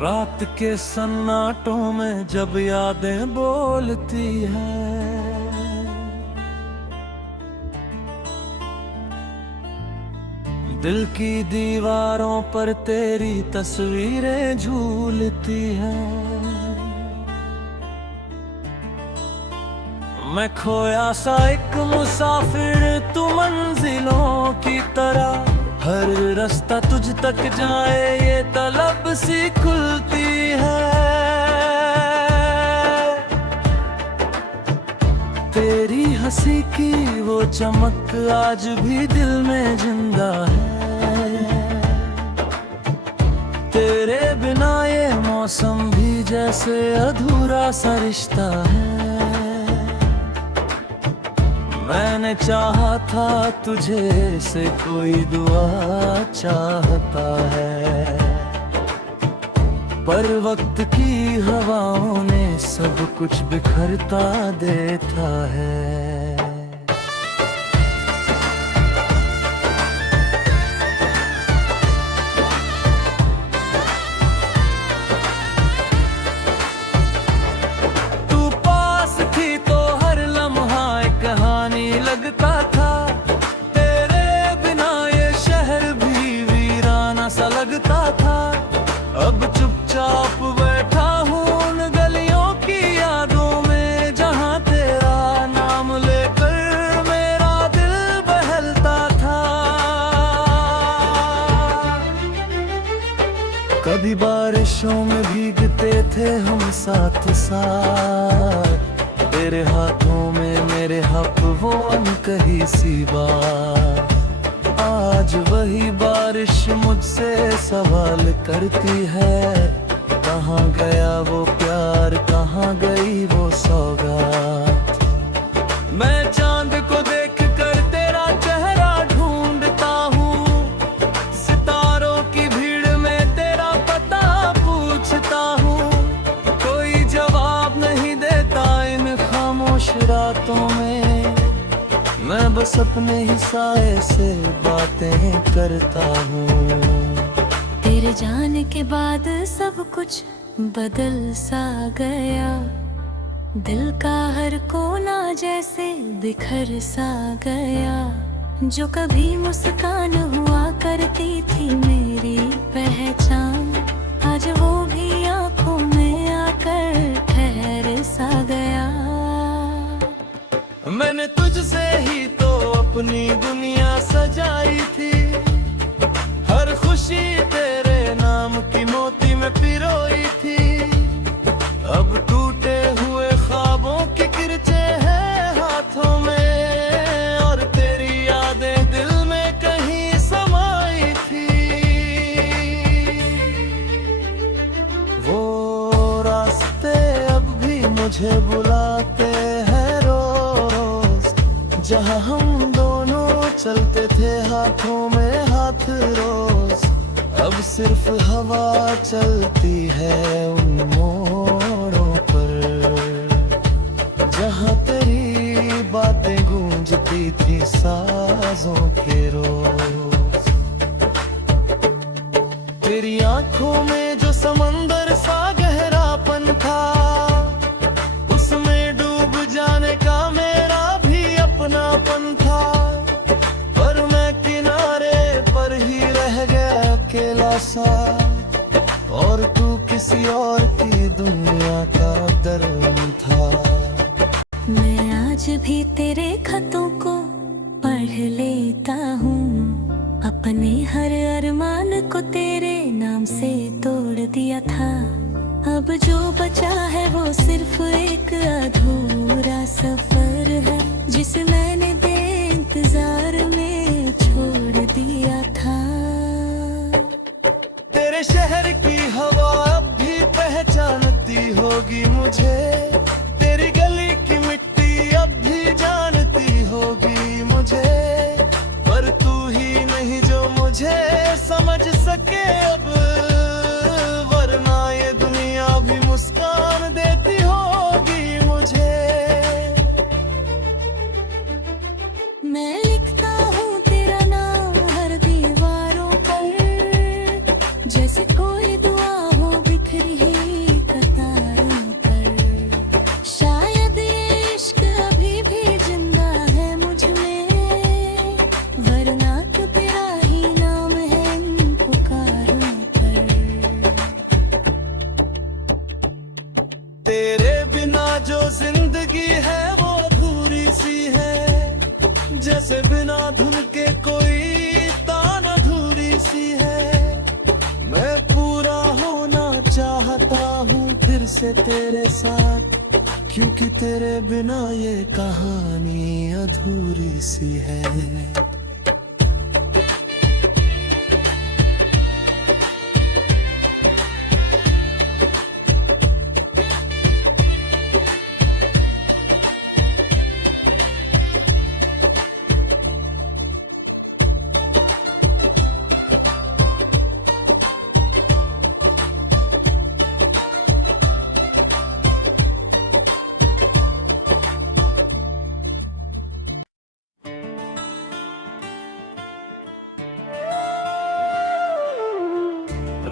रात के सन्नाटों में जब यादें बोलती है, दिल की दीवारों पर तेरी तस्वीरें झूलती हैं। मैं खोया सा एक मुसाफिर, तू मंजिलों की तरह, हर रास्ता तुझ तक जाए ये तलब सी खुलती है। तेरी हंसी की वो चमक आज भी दिल में जिंदा है। तेरे बिना ये मौसम भी जैसे अधूरा सा रिश्ता है। मैंने चाहा था तुझे से कोई दुआ चाहता है, पर वक्त की हवाओं ने सब कुछ बिखरता देता है। लगता था तेरे बिना ये शहर भी वीराना सा लगता था। अब चुपचाप बैठा हूँ उन गलियों की यादों में, जहाँ तेरा नाम लेकर मेरा दिल बहलता था। कभी बारिशों में भीगते थे हम साथ साथ, तेरे हाथों में मेरे हक वो अनकही सी बात। आज वही बारिश मुझसे सवाल करती है, कहाँ गया वो प्यार, कहाँ गई वो सौगात। मैं चांद को देख कर तेरा चेहरा ढूंढता हूँ, सितारों की भीड़ में तेरा पता पूछता हूँ। कोई जवाब नहीं देता इन खामोश रातों में, मैं बस अपने ही साए से बातें करता हूँ। तेरे जाने के बाद सब कुछ बदल सा गया, दिल का हर कोना जैसे बिखर सा गया। जो कभी मुस्कान हुआ करती थी मेरी पहचान, आज वो भी आंखों में आकर ठहर सा गया। मैंने तुझसे ही तो अपनी दुनिया सजाई थी, हर खुशी तेरे नाम की मोती में पिरोई थी। अब टूटे हुए ख्वाबों के किरचे हैं हाथों में, और तेरी यादें दिल में कहीं समाई थी। वो रास्ते अब भी मुझे बुलाते हैं, जहाँ हम दोनों चलते थे हाथों में हाथ रोज। अब सिर्फ हवा चलती है उन मोड़ों पर, जहाँ तेरी बातें गूंजती थी साजों के रोज। तेरी आंखों में जो समंदर सा गहरापन था, उसमें डूब जाने का मेरा अपनापन था। पर मैं किनारे पर ही रह गया अकेला सा, और तू किसी और की दुनिया का दर्द था। मैं आज भी तेरे खतों को पढ़ लेता हूँ, अपने हर अरमान को तेरे नाम से तोड़ दिया था। अब जो बचा है वो सिर्फ एक अधूरा सफर है, जिसे मैंने इंतजार में छोड़ दिया था। तेरे शहर की हवा अब भी पहचानती होगी मुझे, तेरी गली की मिट्टी अब भी जानती होगी मुझे। पर तू ही नहीं जो मुझे समझ सके अब, वरना ये दुनिया भी मुस्कान देती होगी मुझे। मैं लिखता हूँ तेरा नाम हर दीवारों पर, जैसे कोई दुआ हो बिखरी बिना धुन के कोई तान अधूरी सी है। मैं पूरा होना चाहता हूँ फिर से तेरे साथ, क्योंकि तेरे बिना ये कहानी अधूरी सी है।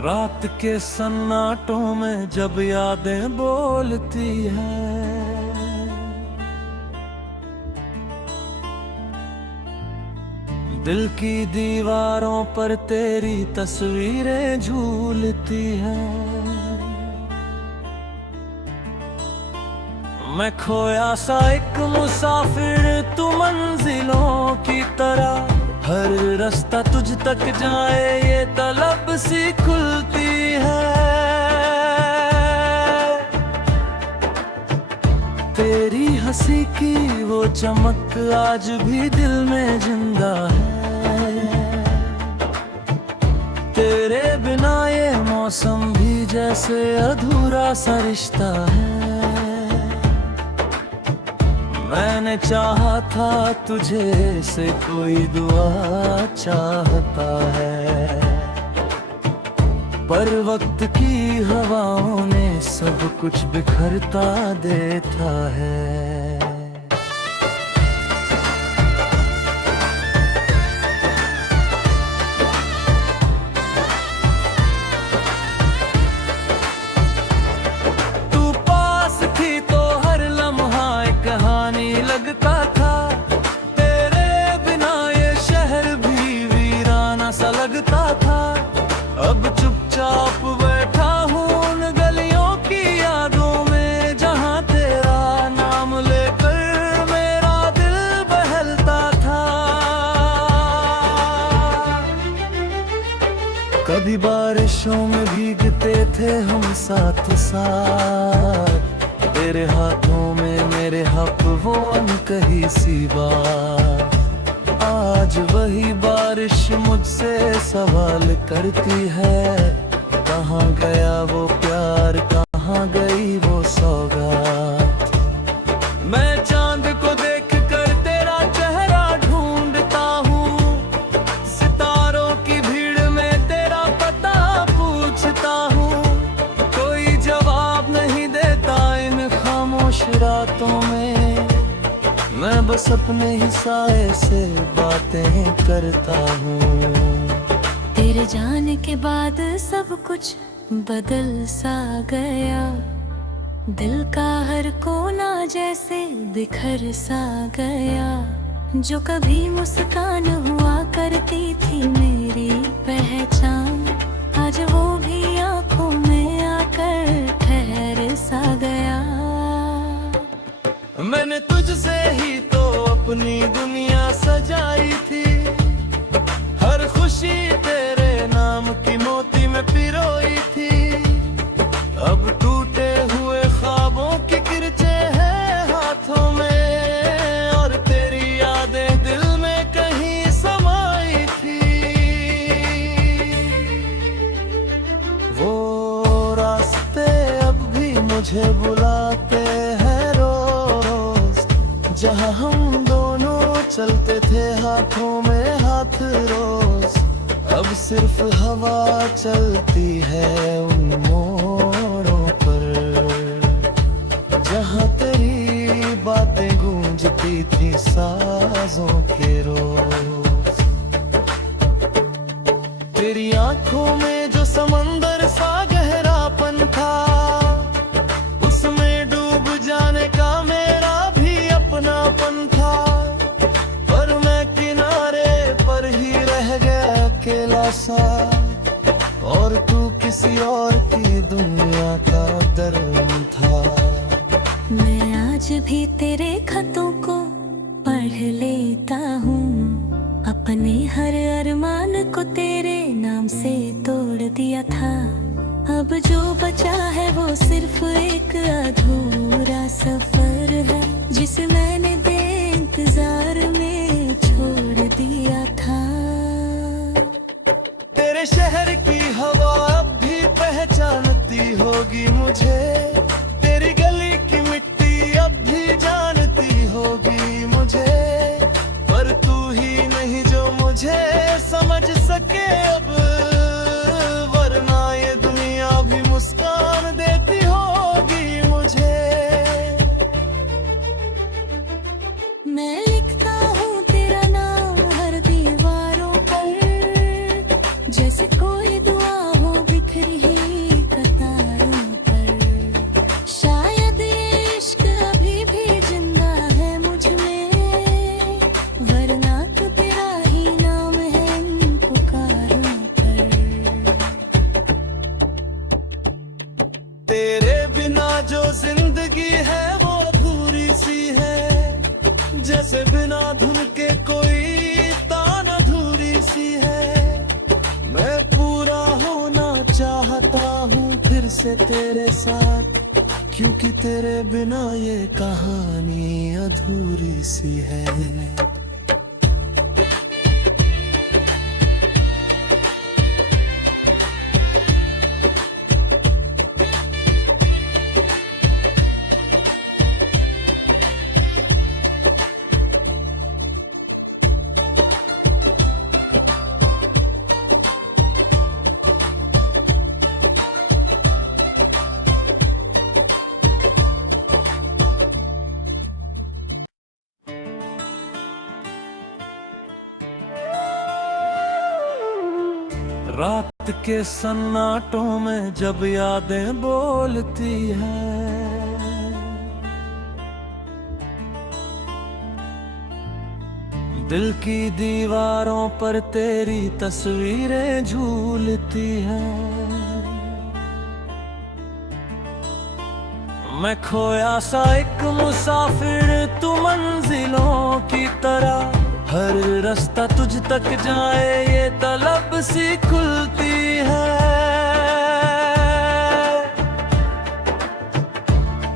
रात के सन्नाटों में जब यादें बोलती है, दिल की दीवारों पर तेरी तस्वीरें झूलती हैं। मैं खोया सा एक मुसाफिर तू मंजिलों की तरह, हर रास्ता तुझ तक जाए ये तलब सी खुलती है। तेरी हंसी की वो चमक आज भी दिल में जिंदा है। तेरे बिना ये मौसम भी जैसे अधूरा सा रिश्ता है। मैंने चाहा था तुझे से कोई दुआ चाहता है, पर वक्त की हवाओं ने सब कुछ बिखरता देता है। लगता था तेरे बिना ये शहर भी वीराना सा लगता था। अब चुपचाप बैठा हूँ उन गलियों की यादों में, जहाँ तेरा नाम लेकर मेरा दिल बहलता था। कभी बारिशों में भीगते थे हम साथ साथ, तेरे हाथों में मेरे हक वो अनकही सी बात। आज वही बारिश मुझसे सवाल करती है, कहाँ गया वो प्यार, कहाँ गई वो सौगात। मैं चांद को देख कर तेरा चेहरा ढूंढता हूँ, सितारों की भीड़ में तेरा पता पूछता हूँ। कोई जवाब नहीं देता इन खामोश रातों में, मैं बस अपने ही साए से बातें करता हूँ। तेरे जाने के बाद सब कुछ बदल सा गया, दिल का हर कोना जैसे बिखर सा गया। जो कभी मुस्कान हुआ करती थी मेरी पहचान, आज वो भी आंखों में आकर ठहर सा गया। मैंने तुझसे ही तो अपनी दुनिया सजाई थी, हर खुशी तेरे नाम की मोती में पिरोई थी। अब टूटे हुए ख्वाबों की किरचे हैं हाथों में, और तेरी यादें दिल में कहीं समाई थी। वो रास्ते अब भी मुझे बुलाते हैं जहाँ हम दोनों चलते थे हाथों में हाथ रोज। अब सिर्फ हवा चलती है उन मोड़ों पर, जहाँ तेरी बातें गूंजती थी साजों के रोज। तेरी आंखों में जो समंदर सा गहरापन था, उसमें डूब जाने का मेरा अपनापन था। पर मैं किनारे पर ही रह गया अकेला सा, और तू किसी और की दुनिया का दर्द था। मैं आज भी तेरे खतों को पढ़ लेता हूँ, को तेरे नाम से तोड़ दिया था। अब जो बचा है वो सिर्फ एक अधूरा सफर है, जिसे मैंने इंतजार में छोड़ दिया था। तेरे शहर की हवा अब भी पहचानती होगी मुझे, तेरी गली की मिट्टी अब भी जानती होगी मुझे, पर तू ही नहीं जो मुझे समझ सके अब, वरना ये दुनिया भी मुस्कान देती होगी मुझे। मैं लिखता हूँ तेरा नाम हर दीवारों पर, जैसे कोई दुआ हो बिखरी हुई कतारों पर। शायद ये इश्क अभी भी जिंदा है मुझ में, वरना तो तेरा ही नाम है इन पुकारों पर। तेरे बिना जो जिंदगी है वो अधूरी सी है, जैसे बिना धुन के कोई तान अधूरी सी है। मैं पूरा होना चाहता हूँ फिर से तेरे साथ, क्योंकि तेरे बिना ये कहानी अधूरी सी है। रात के सन्नाटों में जब यादें बोलती है, दिल की दीवारों पर तेरी तस्वीरें झूलती हैं। मैं खोया सा एक मुसाफिर तू मंजिलों की तरह, हर रास्ता तुझ तक जाए ये तलब सी खुलती है।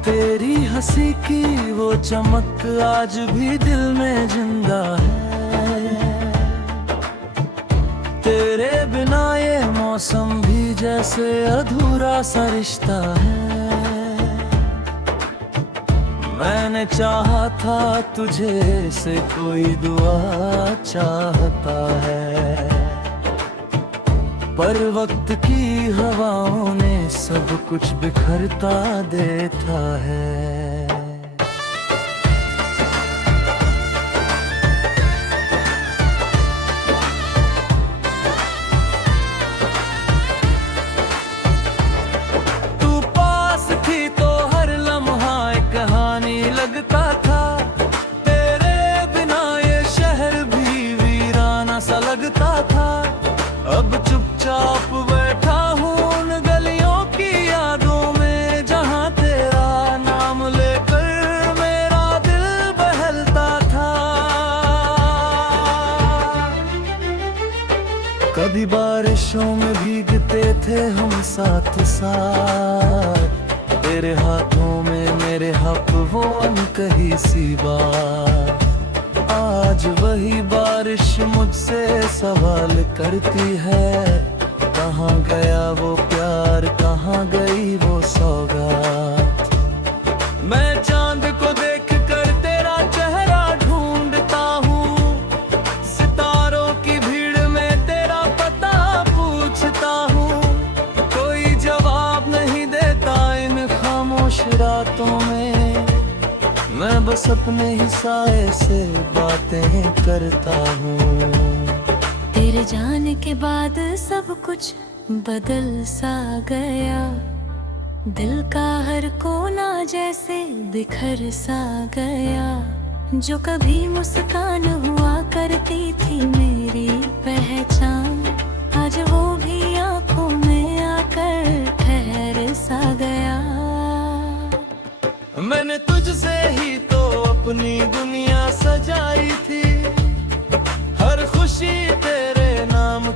तेरी हंसी की वो चमक आज भी दिल में जिंदा है, तेरे बिना ये मौसम भी जैसे अधूरा सा रिश्ता है। मैंने चाहा था तुझे से कोई दुआ चाहता है, पर वक्त की हवाओं ने सब कुछ बिखरता देता है। लगता था तेरे बिना ये शहर भी वीराना सा लगता था। अब चुपचाप बैठा हूँ उन गलियों की यादों में, जहाँ तेरा नाम लेकर मेरा दिल बहलता था। कभी बारिशों में भीगते थे हम साथ साथ, तेरे हाथों में मेरे हक वो अनकही सी बात। आज वही बारिश मुझसे सवाल करती है, कहाँ गया वो प्यार, कहाँ गई वो सौगात। मैं चांद को देख कर तेरा चेहरा ढूंढता हूँ, सितारों की भीड़ में तेरा पता पूछता हूँ। कोई जवाब नहीं देता इन खामोश रातों में, मैं बस अपने ही साए से बातें करता हूँ। तेरे जाने के बाद सब कुछ बदल सा गया, दिल का हर कोना जैसे बिखर सा गया। जो कभी मुस्कान हुआ करती थी मेरी पहचान, आज वो भी आंखों में आकर ठहर सा गया। मैंने तुझसे ही तो अपनी दुनिया सजाई थी, हर खुशी तेरे नाम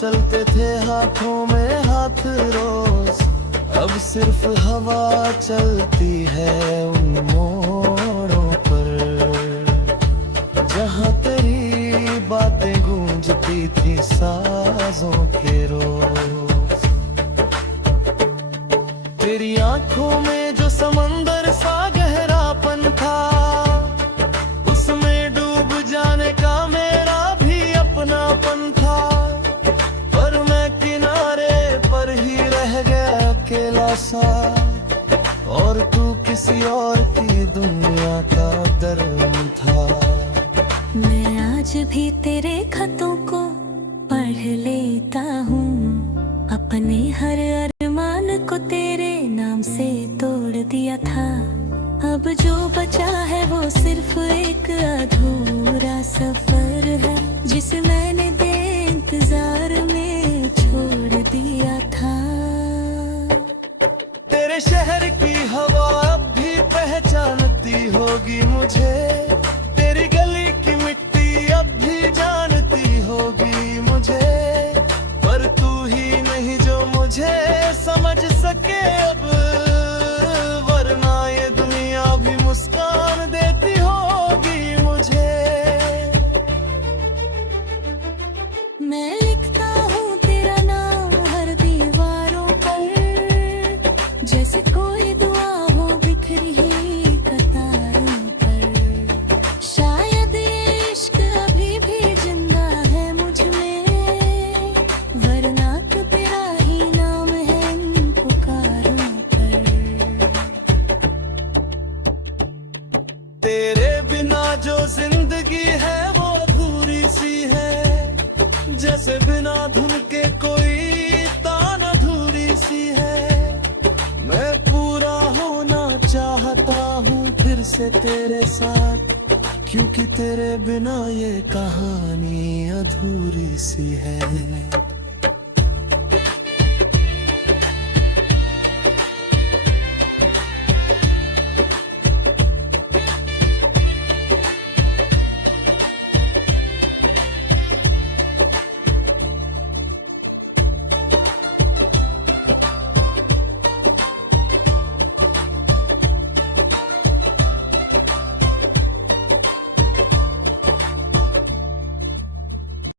चलते थे हाथों में हाथ रोज, अब सिर्फ हवा चलती है उन मोड़ों पर जहाँ तेरी बातें गूंजती थी साजों के रोज। तेरी आंखों में जो समंदर सा गहरापन था, उसमें डूब जाने का मेरा भी अपनापन था, पर मैं किनारे पर ही रह गया अकेला सा, और तू किसी और की दुनिया का दर्द था। मैं आज भी तेरे खतों को पढ़ लेता हूँ, अपने हर अरमान को तेरे नाम से तोड़ दिया था। अब जो बचा है वो सिर्फ एक अधूरा सफर है, जिसे मैंने दे इंतजार में छोड़ दिया था। तेरे शहर की हवा अब भी पहचानती होगी मुझे, तेरी गली की मिट्टी अब भी जानती होगी मुझे, पर तू ही नहीं जो मुझे समझ सके अब, वरना ये दुनिया भी मुस्कान देती होगी मुझे। मैं लिखता हूँ तेरा नाम हर दीवारों पर, जैसे कोई दुआ हो बिखरी हुई कतारों पर। शायद ये इश्क अभी भी जिंदा है मुझ में, वरना तो तेरा ही नाम है इन पुकारों पर। तेरे बिना जो जिंदगी है वो अधूरी सी है, जैसे बिना धुन के कोई तान अधूरी सी है। मैं पूरा होना चाहता हूँ फिर से तेरे साथ, क्योंकि तेरे बिना ये कहानी अधूरी सी है।